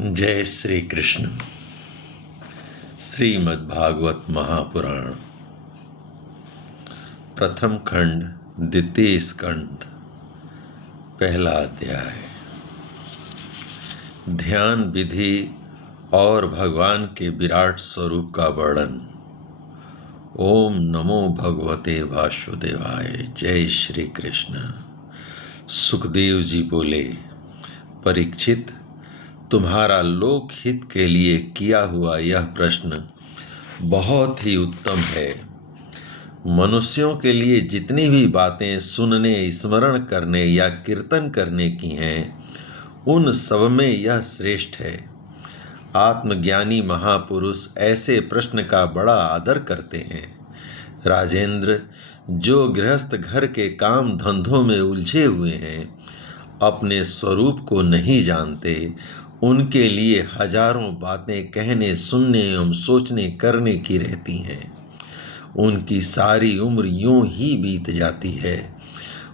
जय श्री कृष्ण। श्रीमद् भागवत महापुराण प्रथम खंड द्वितीय स्कंद पहला अध्याय। ध्यान विधि और भगवान के विराट स्वरूप का वर्णन। ओम नमो भगवते वासुदेवाय। जय श्री कृष्ण। सुखदेव जी बोले, परीक्षित, तुम्हारा लोक हित के लिए किया हुआ यह प्रश्न बहुत ही उत्तम है। मनुष्यों के लिए जितनी भी बातें सुनने, स्मरण करने या कीर्तन करने की हैं, उन सब में यह श्रेष्ठ है। आत्मज्ञानी महापुरुष ऐसे प्रश्न का बड़ा आदर करते हैं। राजेंद्र, जो गृहस्थ घर के काम धंधों में उलझे हुए हैं, अपने स्वरूप को नहीं जानते, उनके लिए हजारों बातें कहने, सुनने एवं सोचने करने की रहती हैं। उनकी सारी उम्र यूं ही बीत जाती है।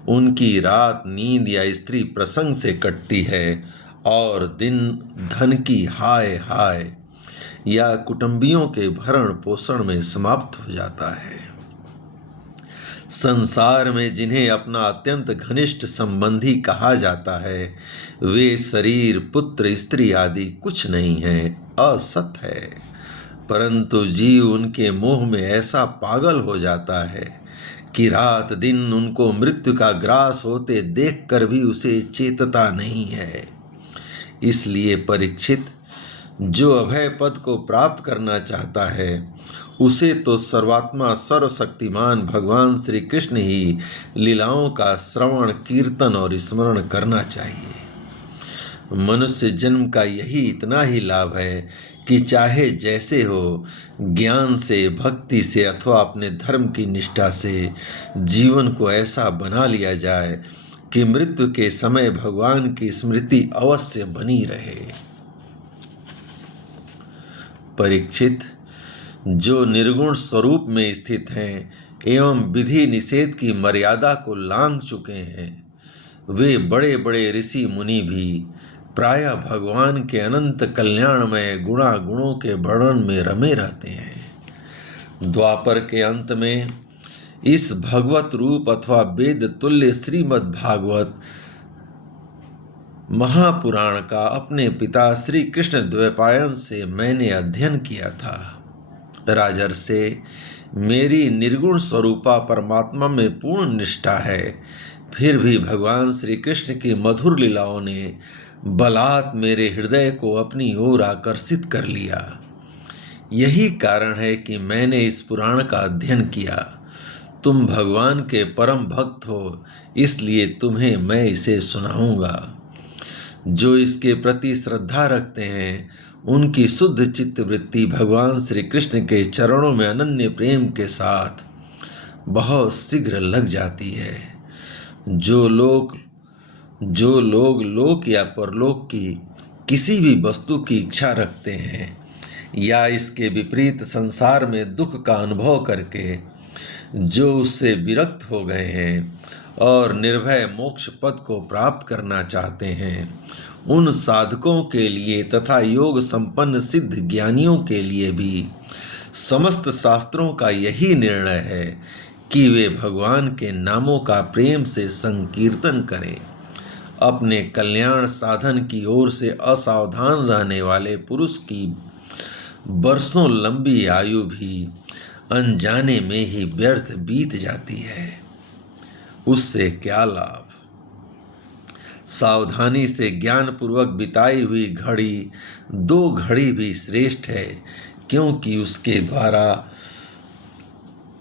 उनकी रात नींद या स्त्री प्रसंग से कटती है और दिन धन की हाय हाय या कुटुंबियों के भरण पोषण में समाप्त हो जाता है। संसार में जिन्हें अपना अत्यंत घनिष्ठ संबंधी कहा जाता है, वे शरीर, पुत्र, स्त्री आदि कुछ नहीं है, असत है। परंतु जीव उनके मोह में ऐसा पागल हो जाता है कि रात दिन उनको मृत्यु का ग्रास होते देखकर भी उसे चेतता नहीं है। इसलिए परीक्षित, जो अभय पद को प्राप्त करना चाहता है, उसे तो सर्वात्मा सर्वशक्तिमान भगवान श्री कृष्ण ही लीलाओं का श्रवण, कीर्तन और स्मरण करना चाहिए। मनुष्य जन्म का यही इतना ही लाभ है कि चाहे जैसे हो, ज्ञान से, भक्ति से अथवा अपने धर्म की निष्ठा से जीवन को ऐसा बना लिया जाए कि मृत्यु के समय भगवान की स्मृति अवश्य बनी रहे। परीक्षित, जो निर्गुण स्वरूप में स्थित हैं एवं विधि निषेध की मर्यादा को लांघ चुके हैं, वे बड़े बड़े ऋषि मुनि भी प्रायः भगवान के अनंत कल्याणमय गुणों के वर्णन में रमे रहते हैं। द्वापर के अंत में इस भगवत रूप अथवा वेद तुल्य श्रीमद् भागवत महापुराण का अपने पिता श्री कृष्ण द्वैपायन से मैंने अध्ययन किया था। राजर्षे, मेरी निर्गुण स्वरूपा परमात्मा में पूर्ण निष्ठा है, फिर भी भगवान श्री कृष्ण की मधुर लीलाओं ने बलात् मेरे हृदय को अपनी ओर आकर्षित कर लिया। यही कारण है कि मैंने इस पुराण का अध्ययन किया। तुम भगवान के परम भक्त हो, इसलिए तुम्हें मैं इसे सुनाऊंगा। जो इसके प्रति श्रद्धा रखते हैं, उनकी शुद्ध चित्त वृत्ति भगवान श्री कृष्ण के चरणों में अनन्य प्रेम के साथ बहुत शीघ्र लग जाती है। जो लोग लोक या परलोक की किसी भी वस्तु की इच्छा रखते हैं या इसके विपरीत संसार में दुख का अनुभव करके जो उससे विरक्त हो गए हैं और निर्भय मोक्ष पद को प्राप्त करना चाहते हैं, उन साधकों के लिए तथा योग संपन्न सिद्ध ज्ञानियों के लिए भी समस्त शास्त्रों का यही निर्णय है कि वे भगवान के नामों का प्रेम से संकीर्तन करें। अपने कल्याण साधन की ओर से असावधान रहने वाले पुरुष की वर्षों लंबी आयु भी अनजाने में ही व्यर्थ बीत जाती है। उससे क्या लाभ? सावधानी से ज्ञानपूर्वक बिताई हुई घड़ी 2 घड़ी भी श्रेष्ठ है, क्योंकि उसके द्वारा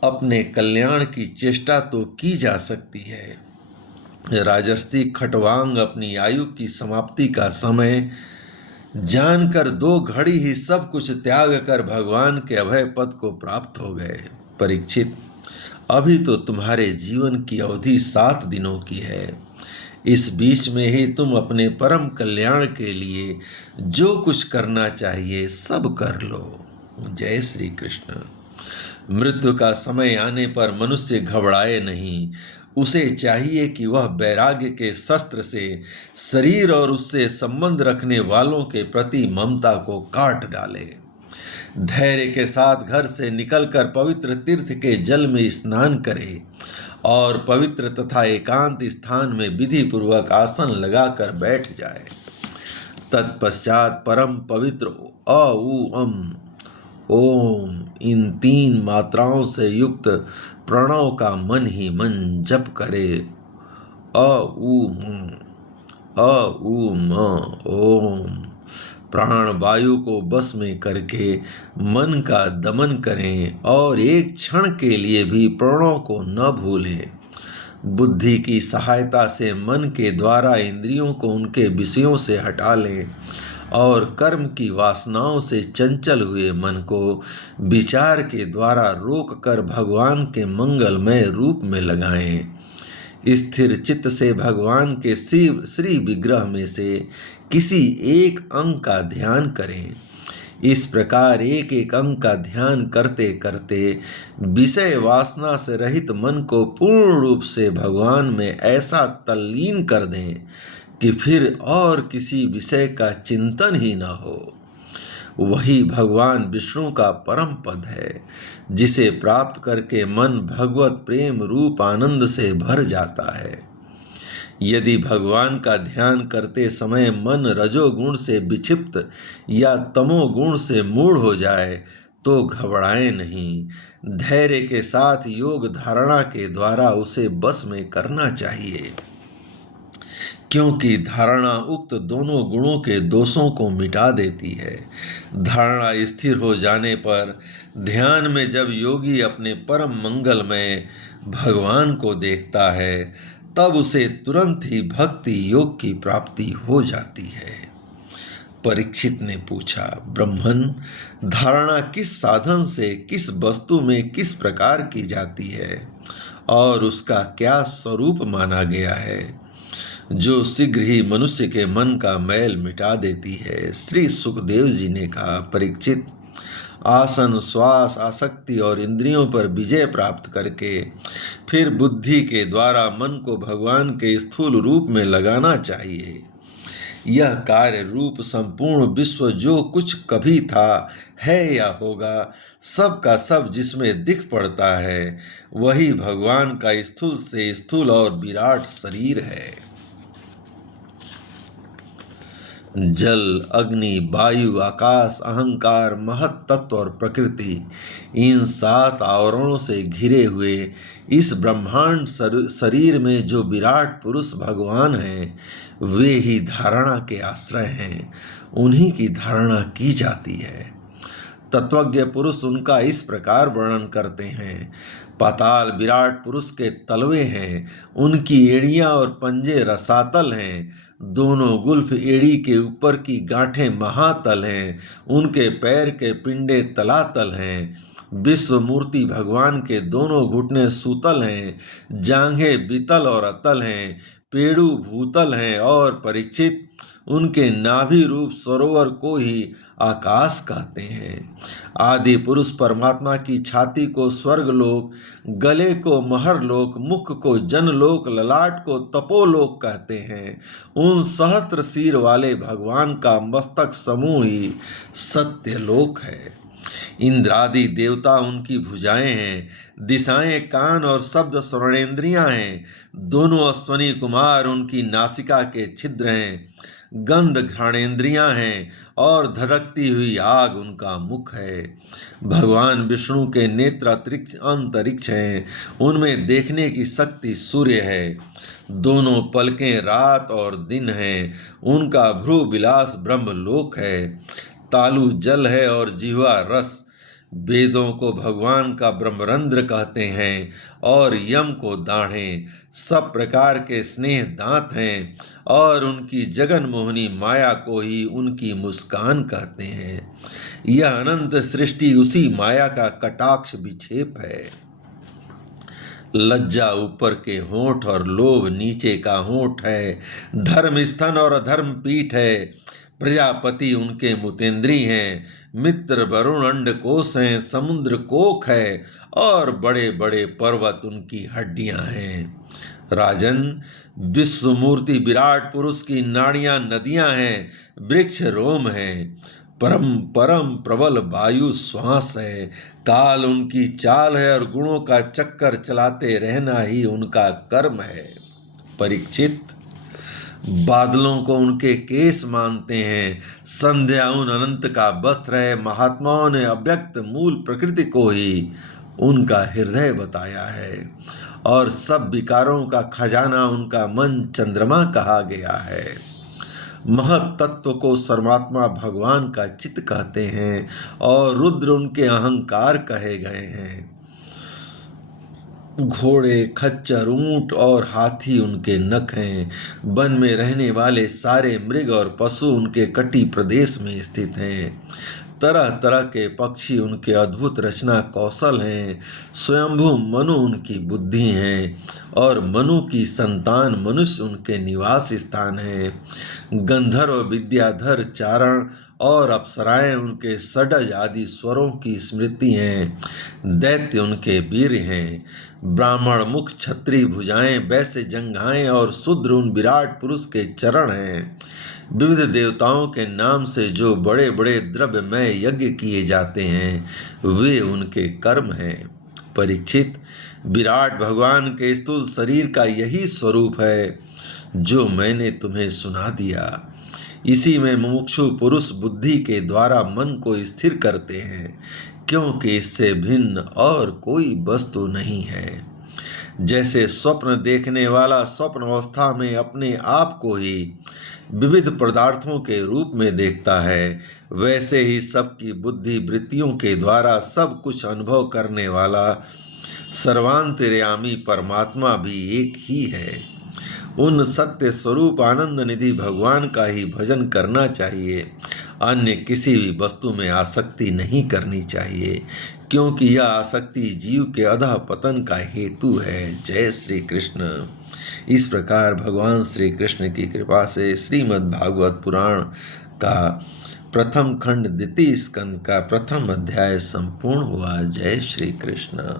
अपने कल्याण की चेष्टा तो की जा सकती है। राजर्षि खटवांग अपनी आयु की समाप्ति का समय जानकर 2 घड़ी ही सब कुछ त्याग कर भगवान के अभय पद को प्राप्त हो गए। परीक्षित, अभी तो तुम्हारे जीवन की अवधि 7 दिनों की है। इस बीच में ही तुम अपने परम कल्याण के लिए जो कुछ करना चाहिए सब कर लो। जय श्री कृष्ण। मृत्यु का समय आने पर मनुष्य घबराए नहीं, उसे चाहिए कि वह वैराग्य के शस्त्र से शरीर और उससे संबंध रखने वालों के प्रति ममता को काट डाले। धैर्य के साथ घर से निकलकर पवित्र तीर्थ के जल में स्नान करे और पवित्र तथा एकांत स्थान में विधि पूर्वक आसन लगाकर बैठ जाए। तत्पश्चात परम पवित्र अ उ अम ओम इन 3 मात्राओं से युक्त प्रणव का मन ही मन जप करे। अ उ म ओम। प्राण वायु को बस में करके मन का दमन करें और एक क्षण के लिए भी प्रणव को न भूलें। बुद्धि की सहायता से मन के द्वारा इंद्रियों को उनके विषयों से हटा लें और कर्म की वासनाओं से चंचल हुए मन को विचार के द्वारा रोक कर भगवान के मंगलमय रूप में लगाएं। स्थिर चित्त से भगवान के श्री विग्रह में से किसी एक अंग का ध्यान करें। इस प्रकार एक एक अंग का ध्यान करते करते विषय वासना से रहित मन को पूर्ण रूप से भगवान में ऐसा तल्लीन कर दें कि फिर और किसी विषय का चिंतन ही न हो। वही भगवान विष्णु का परम पद है, जिसे प्राप्त करके मन भगवत प्रेम रूप आनंद से भर जाता है। यदि भगवान का ध्यान करते समय मन रजोगुण से विक्षिप्त या तमोगुण से मूढ़ हो जाए तो घबराएं नहीं। धैर्य के साथ योग धारणा के द्वारा उसे बस में करना चाहिए, क्योंकि धारणा उक्त दोनों गुणों के दोषों को मिटा देती है। धारणा स्थिर हो जाने पर ध्यान में जब योगी अपने परम मंगलमय भगवान को देखता है तब उसे तुरंत ही भक्ति योग की प्राप्ति हो जाती है। परीक्षित ने पूछा, ब्रह्मन, धारणा किस साधन से किस वस्तु में किस प्रकार की जाती है और उसका क्या स्वरूप माना गया है जो शीघ्र ही मनुष्य के मन का मैल मिटा देती है? श्री सुखदेव जी ने कहा, परीक्षित, आसन, श्वास, आसक्ति और इंद्रियों पर विजय प्राप्त करके फिर बुद्धि के द्वारा मन को भगवान के स्थूल रूप में लगाना चाहिए। यह कार्य रूप संपूर्ण विश्व जो कुछ कभी था, है या होगा, सब का सब जिसमें दिख पड़ता है वही भगवान का स्थूल से स्थूल और विराट शरीर है। जल, अग्नि, वायु, आकाश, अहंकार, महत तत्व और प्रकृति, इन 7 आवरणों से घिरे हुए इस ब्रह्मांड शरीर में जो विराट पुरुष भगवान हैं, वे ही धारणा के आश्रय हैं। उन्हीं की धारणा की जाती है। तत्वज्ञ पुरुष उनका इस प्रकार वर्णन करते हैं, पाताल विराट पुरुष के तलवे हैं, उनकी एड़ियां और पंजे रसातल हैं, दोनों गुल्फ एड़ी के ऊपर की गांठें महातल हैं, उनके पैर के पिंडे तलातल हैं। विश्व मूर्ति भगवान के दोनों घुटने सूतल हैं, जांघें बीतल और अतल हैं, पेड़ू भूतल हैं और परीक्षित, उनके नाभि रूप सरोवर को ही आकाश कहते हैं। आदि पुरुष परमात्मा की छाती को स्वर्गलोक, गले को महरलोक, मुख को जनलोक, ललाट को तपोलोक कहते हैं। उन सहस्त्र सिर वाले भगवान का मस्तक समूह ही सत्यलोक है। इंद्रादि देवता उनकी भुजाएं हैं, दिशाएं कान और शब्द श्रवणेन्द्रियां हैं, दोनों अश्वनी कुमार उनकी नासिका के छिद्र हैं, गंध घ्राणेन्द्रियां हैं और धधकती हुई आग उनका मुख है। भगवान विष्णु के नेत्र अंतरिक्ष हैं, उनमें देखने की शक्ति सूर्य है, दोनों पलकें रात और दिन हैं, उनका भ्रू विलास ब्रह्मलोक है, तालु जल है और जिह्वा रस। वेदों को भगवान का ब्रह्मरंध्र कहते हैं और यम को दाढ़ें, सब प्रकार के स्नेह दांत हैं और उनकी जगन मोहिनी माया को ही उनकी मुस्कान कहते हैं। यह अनंत सृष्टि उसी माया का कटाक्ष विक्षेप है। लज्जा ऊपर के होंठ और लोभ नीचे का होंठ है, धर्म स्तन और अधर्म पीठ है, प्रजापति उनके मुतेंद्री हैं, मित्र वरुण अंडकोश हैं, समुद्र कोख है और बड़े बड़े पर्वत उनकी हड्डियां हैं। राजन, विश्व मूर्ति विराट पुरुष की नाड़ियां नदियां हैं, वृक्ष रोम हैं, परम परम प्रबल वायु श्वास है, काल उनकी चाल है और गुणों का चक्कर चलाते रहना ही उनका कर्म है। परीक्षित, बादलों को उनके केस मानते हैं, संध्या उन अनंत का वस्त्र है। महात्माओं ने अव्यक्त मूल प्रकृति को ही उनका हृदय बताया है और सब विकारों का खजाना उनका मन चंद्रमा कहा गया है। महत तत्व को सर्वात्मा भगवान का चित्त कहते हैं और रुद्र उनके अहंकार कहे गए हैं। घोड़े, खच्चर, ऊंट और हाथी उनके नख हैं। वन में रहने वाले सारे मृग और पशु उनके कटी प्रदेश में स्थित हैं। तरह तरह के पक्षी उनके अद्भुत रचना कौशल हैं। स्वयंभू मनु उनकी बुद्धि हैं और मनु की संतान मनुष्य उनके निवास स्थान हैं। गंधर्व, विद्याधर, चारण और अप्सराएं उनके षडज आदि स्वरों की स्मृति हैं। दैत्य उनके वीर हैं। ब्राह्मण मुख, क्षत्रिय भुजाएं, वैश्य जंघाएं और शूद्र उन विराट पुरुष के चरण हैं। विविध देवताओं के नाम से जो बड़े बड़े द्रव्यमय यज्ञ किए जाते हैं वे उनके कर्म हैं। परीक्षित, विराट भगवान के स्थूल शरीर का यही स्वरूप है जो मैंने तुम्हें सुना दिया। इसी में मुमुक्षु पुरुष बुद्धि के द्वारा मन को स्थिर करते हैं, क्योंकि इससे भिन्न और कोई वस्तु नहीं है। जैसे स्वप्न देखने वाला स्वप्न अवस्था में अपने आप को ही विविध पदार्थों के रूप में देखता है, वैसे ही सबकी बुद्धि वृत्तियों के द्वारा सब कुछ अनुभव करने वाला सर्वांतर्यामी परमात्मा भी एक ही है। उन सत्य स्वरूप आनंद निधि भगवान का ही भजन करना चाहिए। अन्य किसी भी वस्तु में आसक्ति नहीं करनी चाहिए, क्योंकि यह आसक्ति जीव के अधः पतन का हेतु है। जय श्री कृष्ण। इस प्रकार भगवान श्री कृष्ण की कृपा से श्रीमद् भागवत पुराण का प्रथम खंड द्वितीय स्कंद का प्रथम अध्याय संपूर्ण हुआ। जय श्री कृष्ण।